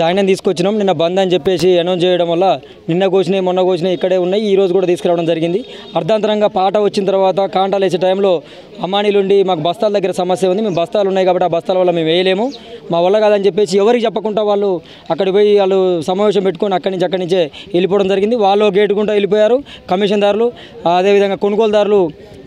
ధాన్యం తీసుకొచ్చినాం. నిన్న బంద్ అని చెప్పేసి అనౌన్స్ చేయడం వల్ల నిన్న కోసినాయి మొన్న కోసినాయి ఇక్కడే ఉన్నాయి. ఈ రోజు కూడా తీసుకురావడం జరిగింది. అర్ధాంతరంగా పాట వచ్చిన తర్వాత కాంటాలు వేసే టైంలో అమ్మానీలుండి మాకు బస్తాల దగ్గర సమస్య ఉంది, మేము బస్తాలు ఉన్నాయి కాబట్టి ఆ బస్తాల వల్ల మేము వేయలేము, మా వల్ల కాదని చెప్పేసి ఎవరికి చెప్పకుండా వాళ్ళు అక్కడికి పోయి వాళ్ళు సమావేశం పెట్టుకొని అక్కడి నుంచే వెళ్ళిపోవడం జరిగింది. వాళ్ళు గేటు గుంటా వెళ్ళిపోయారు. కమిషన్దారులు అదేవిధంగా కొనుగోలుదారులు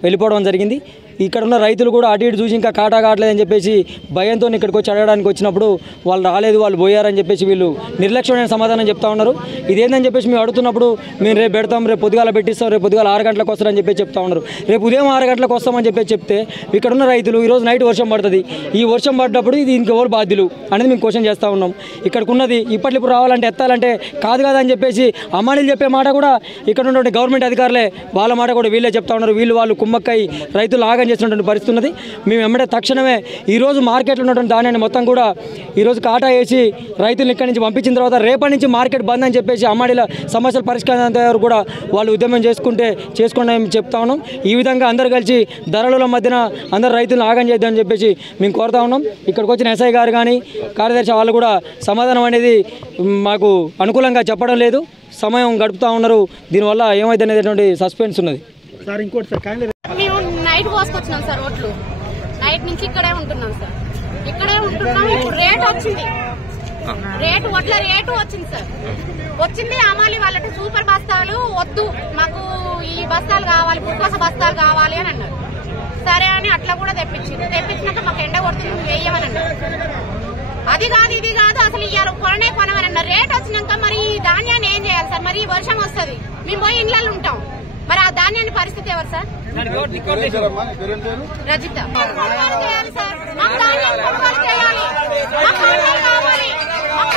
వెళ్ళిపోవడం జరిగింది. ఇక్కడ ఉన్న రైతులు కూడా అటు ఇటు చూసి ఇంకా కాటా కావట్లేదని చెప్పేసి భయంతో ఇక్కడికి వచ్చి అడగడానికి వచ్చినప్పుడు వాళ్ళు రాలేదు, వాళ్ళు పోయారని చెప్పేసి వీళ్ళు నిర్లక్ష్యమైన సమాధానం చెప్తా ఉన్నారు. ఇదేందని చెప్పేసి మేము అడుగుతున్నప్పుడు మేము రేపు పెడతాం, రేపు పొద్దుగాల పెట్టిస్తాం, రేపు పొద్దుగాల 6 గంటలకు వస్తారని చెప్పి చెప్తా ఉన్నారు. రేపు ఉదయం 6 గంటలకు వస్తామని చెప్పి చెప్తే ఇక్కడ ఉన్న రైతులు ఈరోజు నైట్ వర్షం పడుతుంది, ఈ వర్షం పడ్డప్పుడు ఇది ఇంకెవరు బాధ్యులు అనేది మేము క్వశ్చన్ చేస్తూ ఉన్నాం. ఇక్కడికున్నది ఇప్పటిప్పుడు రావాలంటే ఎత్తాలంటే కాదు కదా అని చెప్పేసి అమ్మాయిలు చెప్పే మాట కూడా ఇక్కడ ఉన్నటువంటి గవర్నమెంట్ అధికారులే వాళ్ళ మాట కూడా వీళ్ళే చెప్తా ఉన్నారు. వాళ్ళు కుమ్మక్కై రైతులు ఆగం చేసినటువంటి పరిస్థితి ఉన్నది. మేము వెంబడే తక్షణమే ఈరోజు మార్కెట్లో ఉన్నటువంటి ధాన్యాన్ని మొత్తం కూడా ఈరోజు కాటా వేసి రైతులను ఇక్కడి నుంచి పంపించిన తర్వాత రేపటి నుంచి మార్కెట్ బంద్ అని చెప్పేసి అమ్మాయిల సమస్యలు పరిష్కారం కూడా వాళ్ళు ఉద్యమం చేసుకోండి చెప్తా ఉన్నాం. ఈ విధంగా అందరూ కలిసి ధరల మధ్యన అందరు రైతులను ఆగం చేద్దామని చెప్పేసి మేము కోరుతా ఉన్నాం. ఇక్కడికి వచ్చిన ఎస్ఐ గారు కానీ కార్యదర్శి వాళ్ళు కూడా సమాధానం అనేది మాకు అనుకూలంగా చెప్పడం లేదు, సమయం గడుపుతూ ఉన్నారు. దీనివల్ల ఏమైతే అనేటువంటి సస్పెన్స్ ఉన్నది. సార్ ఇంకోటి సార్ మేము నైట్ పోసుకొచ్చినాం సార్, ఓట్లు నైట్ నుంచి ఇక్కడే ఉంటున్నాం సార్, ఇక్కడే ఉంటున్నాం. ఇప్పుడు రేట్ వచ్చింది, వడ్ల రేటు వచ్చింది సార్, వచ్చింది. అమ్మాలి వాళ్ళకి సూపర్ బస్తాలు వద్దు, మాకు ఈ బస్తాలు కావాలి, పుట్టుకోస బస్తాలు కావాలి అని అన్నారు. సరే అని అట్లా కూడా తెప్పించినాక మాకు ఎండ కొడుతుంది వేయమని అన్నారు. అది కాదు ఇది కాదు అసలు ఇవాళ కొనమని అన్నారు. రేట్ వచ్చినాక మరి ఈ ధాన్యాన్ని ఏం చేయాలి సార్? మరి వర్షం వస్తుంది, మేము పోయి ఇళ్ళల్లో ఉంటాం, మరి ఆ ధాన్యాన్ని పరిస్థితి ఎవరు సార్? రజిత చేయాలి సార్, మాకు ధాన్యం కొనుగోలు చేయాలి, మాకు కావాలి, మాకు